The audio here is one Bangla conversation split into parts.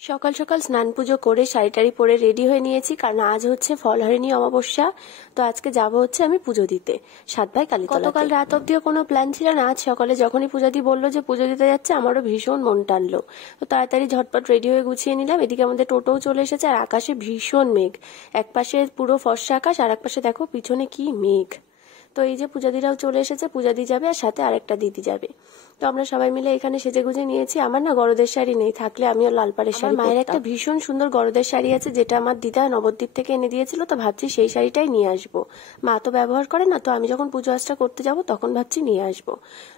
সকাল সকাল স্নান পুজো করে শাড়ি টাড়ি পরে রেডি হয়ে নিয়েছি, কারণ আজ হচ্ছে ফলহারিণী অমাবস্যা। তো আজকে যাব হচ্ছে আমি পুজো দিতে সাত ভাই কালীতলা। গতকাল রাত অব্দিও কোনো প্ল্যান ছিল না, আজ সকালে যখনই পূজাদি বললো যে পুজো দিতে যাচ্ছে আমারও ভীষণ মন টানলো। তো তাড়াতাড়ি ঝটপট রেডি হয়ে গুছিয়ে নিলাম। এদিকে আমাদের টোটোও চলে এসেছে, আর আকাশে ভীষণ মেঘ। এক পাশে পুরো ফর্সা আকাশ, আর এক পাশে দেখো পিছনে কি মেঘ। তো এই যে পূজাদিরাও চলে এসেছে, পূজাদি যাবে আর সাথে আরেকটা দিদি যাবে। তো আমরা সবাই মিলে এখানে সেজে গুজে নিয়েছি। আমার না গরদের শাড়ি নেই, থাকলে আমিও লাল পাড়ের শাড়ি। মায়ের একটা ভীষণ সুন্দর গরদের শাড়ি আছে, যেটা আমার দিদা নবদ্বীপ থেকে এনে দিয়েছিল। তো ভাবছি সেই শাড়িটাই নিয়ে আসবো। মা তো ব্যবহার করে না, তো আমি যখন পুজো আচরা করতে যাব তখন ভাবছি নিয়ে আসবো।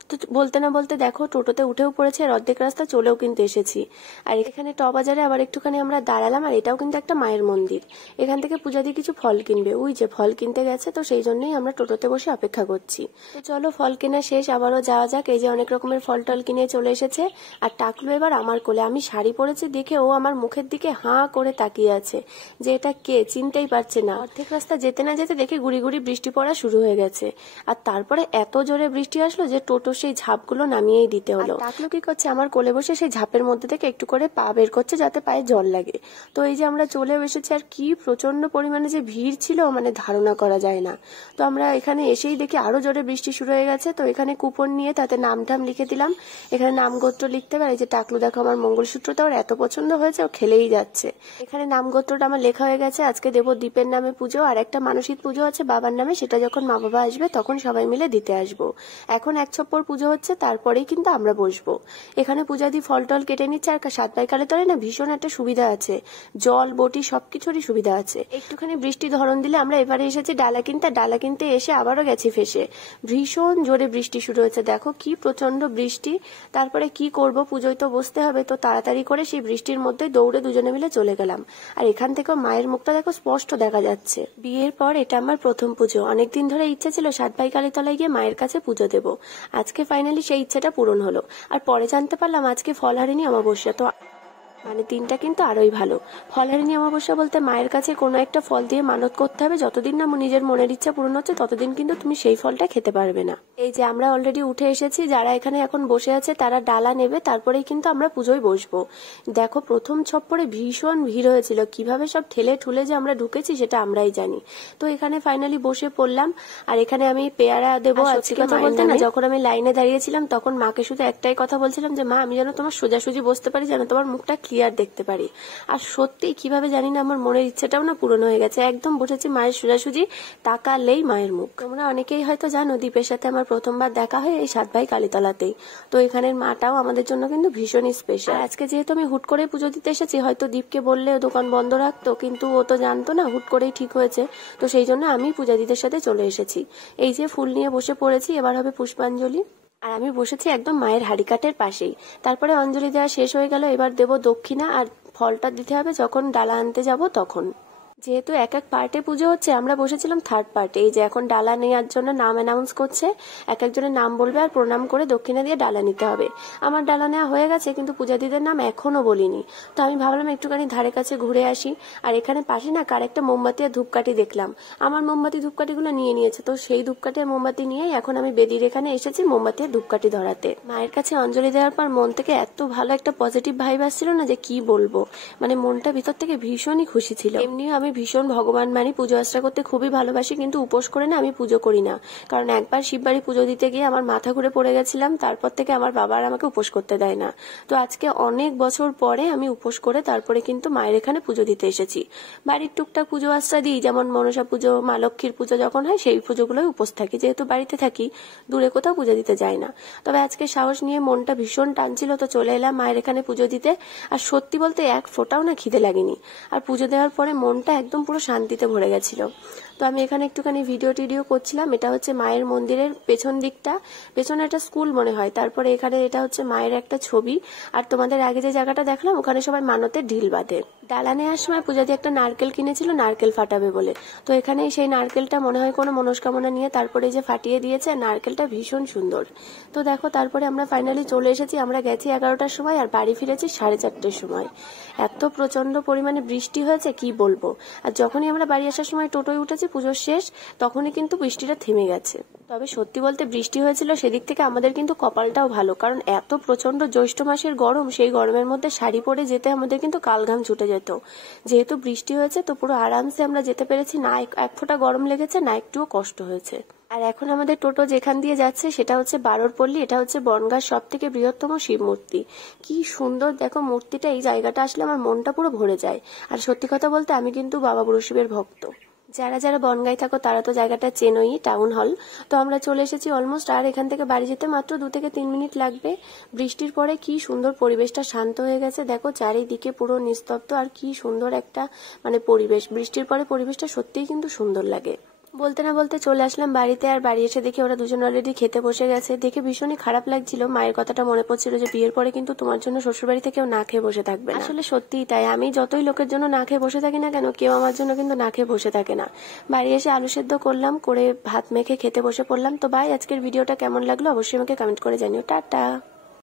তো বলতে না বলতে দেখো টোটোতে উঠেও পড়েছে, আর অর্ধেক রাস্তা চলেও কিন্তু এসেছি। আর এখানে ট বাজারে আবার একটুখানি আমরা দাঁড়ালাম, আর এটাও কিন্তু একটা মায়ের মন্দির। এখান থেকে পূজাদি কিছু ফল কিনবে, ওই যে ফল কিনতে গেছে, তো সেই জন্যই আমরা টোটোতে বসে অপেক্ষা করছি। তো চলো ফল কেনা শেষ, আবারও যাওয়া যাক। এই যে অনেক রকমের ফল টল কিনে চলে এসেছে, আর টাকলু এবার আমার কোলে। আমি শাড়ি পরেছি দেখে ও আমার মুখের দিকে হাঁ করে তাকিয়ে আছে, যে এটা কে, চিনতেই পারছে না। অর্ধেক রাস্তা যেতে না যেতে দেখে গুড়ি গুড়ি বৃষ্টি পড়া শুরু হয়ে গেছে, আর তারপরে এত জোরে বৃষ্টি আসলো যে টোটো সেই ঝাপগুলো নামিয়েই দিতে হলো। টাকলু কি করছে, আমার কোলে বসে সেই ঝাপের মধ্যে থেকে একটু করে পা বের করছে যাতে পায়ে জল লাগে। তো এই যে আমরা চলেও এসেছি, আর কি প্রচন্ড পরিমাণে যে ভিড় ছিল মানে ধারণা করা যায় না। তো আমরা এখানে এসেই দেখি আরো জোরে বৃষ্টি শুরু হয়ে গেছে। তো এখানে কুপন নিয়ে তাতে নাম টাম লিখে দিলাম। এখানে নাম গোত্র লিখতে পারে। যে টাকলু দেখো আমার মঙ্গলসূত্রটা ওর এত পছন্দ হয়েছে, ও খেলেই যাচ্ছে। এখানে নাম গোত্রটা আমার লেখা হয়ে গেছে। আজকে দেবো দ্বীপের নামে পুজো, আর একটা মানসিক পুজো আছে বাবার নামে, সেটা যখন মা বাবা আসবে তখন সবাই মিলে দিতে আসবো। এখন এক ছপ্পর পুজো হচ্ছে, তারপরেই কিন্তু আমরা বসবো। এখানে পূজাদি ফল টল কেটে নিচ্ছে, আর সাত ভাই কালীতলায় না ভীষণ একটা সুবিধা আছে, জল বটি সবকিছুরই সুবিধা আছে। একটুখানি বৃষ্টি ধরন দিলে আমরা এবারে এসেছি ডালা কিনতে। ডালা কিনতে এসে আবারও গেছি ফেসে। ভীষণ জোরে বৃষ্টি শুরু হয়েছে, দেখো কি প্রচন্ড বৃষ্টি। তারপরে কি করব, পুজোয় তো বসতে হবে, তো তাড়াতাড়ি করে সেই বৃষ্টির মধ্যে দৌড়ে দুজনে মিলে চলে গেলাম। আর এখান থেকেও মায়ের মুখটা দেখো স্পষ্ট দেখা যাচ্ছে। বিয়ের পর এটা আমার প্রথম পুজো। অনেকদিন ধরে ইচ্ছা ছিল সাত ভাই কালীতলায় গিয়ে মায়ের কাছে পুজো দেব। আজকে ফাইনালি সেই ইচ্ছাটা পূরণ হলো। আর পরে জানতে পারলাম আজকে ফলহারিণী অমাবস্যা। তো মানে দিনটা কিন্তু আরোই ভালো। ফলহারিণী অমাবস্যা বলতে মায়ের কাছে কোনো একটা ফল দিয়ে মানত করতে হবে, যতদিন না নিজের মনের ইচ্ছা পূরণ হচ্ছে ততদিন কিন্তু তুমি সেই ফলটা খেতে পারবে না। এই যে আমরা অলরেডি উঠে এসেছি, যারা এখানে এখন বসে আছে তারা ডালা নেবে, তারপরেই কিন্তু আমরা পুজোয় বসবো। দেখো প্রথম ছপ্পরে ভীষণ ভিড় হয়েছিল, কিভাবে সব ঠেলে ঠুলে যে আমরা ঢুকেছি সেটা আমরাই জানি। তো এখানে ফাইনালি বসে পড়লাম, আর এখানে আমি পেয়ারা দেবো। আজকে কথা বলতে না, যখন আমি লাইনে দাঁড়িয়েছিলাম তখন মাকে শুধু একটাই কথা বলছিলাম, যে মা আমি যেন তোমার সোজাসুজি বসতে পারি, যেন তোমার মুখটা ক্লিয়ার দেখতে পারি। আর সত্যি কিভাবে জানি না আমার মনের ইচ্ছাটাও না পূরণ হয়ে গেছে। একদম বসেছি মায়ের সোজাসুজি, তাকালেই মায়ের মুখ। তোমরা অনেকেই হয়তো জানো দীপের সাথে আমার প্রথমবার দেখা হয় এই সাত ভাই কালীতলাতেই। তো এখানের মাটাও আমাদের জন্য কিন্তু ভীষণই স্পেশাল। আজকে যেহেতু আমি হুট করে পুজো দিতে এসেছি, হয়তো দীপকে বললে দোকান বন্ধ রাখতো, কিন্তু ও তো জানতো না, হুট করেই ঠিক হয়েছে। তো সেই জন্য আমি পূজাদিদের সাথে চলে এসেছি। এই যে ফুল নিয়ে বসে পড়েছি, এবার হবে পুষ্পাঞ্জলি। আর আমি বসেছি একদম মায়ের হাড়িকাঠের পাশেই। তারপরে অঞ্জলি দেওয়া শেষ হয়ে গেল, এবার দেব দক্ষিণা। আর ফলটা দিতে হবে যখন ডালা আনতে যাব তখন। যেহেতু এক এক পার্টে পুজো হচ্ছে, আমরা বসেছিলাম থার্ড পার্টে। এই যে এখন ডালা নেওয়ার জন্য নাম অ্যানাউন্স করছে, এক একজনের নাম বলবে আর প্রণাম করে দক্ষিণা দিয়ে ডালা নিতে হবে। আমার ডালা নেওয়া হয়ে গেছে, কিন্তু পূজাদিদের নাম এখনো বলিনি। তো আমি ভাবলাম একটুখানি ধারে কাছে ঘুরে আসি। আর এখানে পাশে না কার একটা মোমবাতি আর ধূপকাঠি দেখলাম। আমার মোমবাতি ধূপকাঠিগুলো নিয়ে নিয়েছে, তো সেই ধূপকাঠি আর মোমবাতি নিয়েই এখন আমি বেদির এখানে এসেছি মোমবাতি আর ধূপকাঠি ধরাতে। মায়ের কাছে অঞ্জলি দেওয়ার পর মন থেকে এত ভালো একটা পজিটিভ ভাইব আসছিল না, যে কি বলবো। মানে মনটা ভিতর থেকে ভীষণই খুশি ছিল। এমনিও আমি ভীষণ ভগবান মানি, পুজো আশ্রা করতে খুবই ভালোবাসি, কিন্তু উপোস করে না আমি পুজো করি না। কারণ একবার শিববাড়ি পুজো দিতে গিয়ে আমার মাথা ঘুরে পড়ে গেছিলাম, তারপর থেকে আমার বাবা আর আমাকে উপোস করতে দেয় না। তো আজকে অনেক বছর পরে আমি উপোস করে তারপরে কিন্তু মায়ের এখানে পুজো দিতে এসেছি। বাড়ির টুকটাক পুজো আশ্রা দিই, যেমন মনসা পুজো, মা লক্ষ্মীর পুজো যখন হয় সেই পুজোগুলোই উপোস থাকি, যেহেতু বাড়িতে থাকি, দূরে কোথাও পুজো দিতে যাই না। তবে আজকে সাহস নিয়ে মনটা ভীষণ টানছিল, তো চলে এলাম মায়ের এখানে পুজো দিতে। আর সত্যি বলতে এক ফোঁটাও না খিদে লাগেনি। আর পুজো দেওয়ার পরে মনটা একদম পুরো শান্তিতে ভরে গেছিল। তো আমি এখানে একটুখানি ভিডিও টিডিও করছিলাম। এটা হচ্ছে মায়ের মন্দিরের পেছন দিকটা, পেছনে একটা স্কুল মনে হয়। তারপরে এখানে এটা হচ্ছে মায়ের একটা ছবি। আর তোমাদের আগে যে জায়গাটা দেখলাম ওখানে সবাই মানতের ঢিল বাঁধে। ডালা নেওয়ার সময় পূজাদি একটা নারকেল কিনেছিল নারকেল ফাটাবে বলে, তো এখানে সেই নারকেলটা মনে হয় কোনো মনস্কামনা নিয়ে তারপরে যে ফাটিয়ে দিয়েছে। নারকেলটা ভীষণ সুন্দর। তো দেখো তারপরে আমরা ফাইনালি চলে এসেছি। আমরা গেছি 11টার সময় আর বাড়ি ফিরেছি 4:30টার সময়। এত প্রচন্ড পরিমাণে বৃষ্টি হয়েছে কি বলবো। আর যখনই আমরা বাড়ি আসার সময় টোটোয় উঠেছি পুজোর শেষ, তখনই কিন্তু বৃষ্টিটা থেমে গেছে। তবে সত্যি বলতে বৃষ্টি হয়েছিল সেদিক থেকে আমাদের কিন্তু কপালটাও ভালো, কারণ এত প্রচন্ড জ্যৈষ্ঠ মাসের গরম, সেই গরমের মধ্যে শাড়ি পরে যেতে আমাদের কিন্তু কালঘাম ছুটে যেত। যেহেতু বৃষ্টি হয়েছে তো পুরো আরামসে আমরা যেতে পেরেছি, না এক ফোঁটা গরম লেগেছে, না একটুও কষ্ট হয়েছে। আর এখন আমাদের টোটো যেখান দিয়ে যাচ্ছে সেটা হচ্ছে বারোরপল্লী, এটা হচ্ছে বনগাঁর সব থেকে বৃহত্তম শিব মূর্তি। কি সুন্দর দেখো মূর্তিটা, এই জায়গাটা আসলে আমার মনটা পুরো ভরে যায়। আর সত্যি কথা বলতে আমি কিন্তু বাবা বুড়ো শিবের ভক্ত। যারা যারা বনগাঁয় থাকো তারা তো জায়গাটা চেনোই, টাউন হল। তো আমরা চলে এসেছি অলমোস্ট, আর এখান থেকে বাড়ি যেতে মাত্র 2 থেকে 3 মিনিট লাগবে। বৃষ্টির পরে কি সুন্দর পরিবেশটা শান্ত হয়ে গেছে, দেখো চারিদিকে পুরো নিস্তব্ধ, আর কি সুন্দর একটা পরিবেশ। বৃষ্টির পরে পরিবেশটা সত্যিই কিন্তু সুন্দর লাগে। বলতে না বলতে চলে আসলাম বাড়িতে, আর বাড়ি এসে দেখি ওরা দুজন অলরেডি খেতে বসে গেছে। দেখে ভীষণই খারাপ লাগছিল, মায়ের কথাটা মনে পড়ছিল যে বিয়ের পরে কিন্তু তোমার জন্য শ্বশুরবাড়ি থেকেও না খেয়ে বসে থাকবে না। আসলে সত্যিই তাই, আমি যতই লোকের জন্য না খেয়ে বসে থাকি না কেন, কেউ আমার জন্য কিন্তু না খেয়ে বসে থাকে না। বাড়ি এসে আলু সেদ্ধ করলাম, করে ভাত মেখে খেতে বসে পড়লাম। তো ভাই, আজকের ভিডিওটা কেমন লাগলো অবশ্যই আমাকে কমেন্ট করে জানিও। টাটা।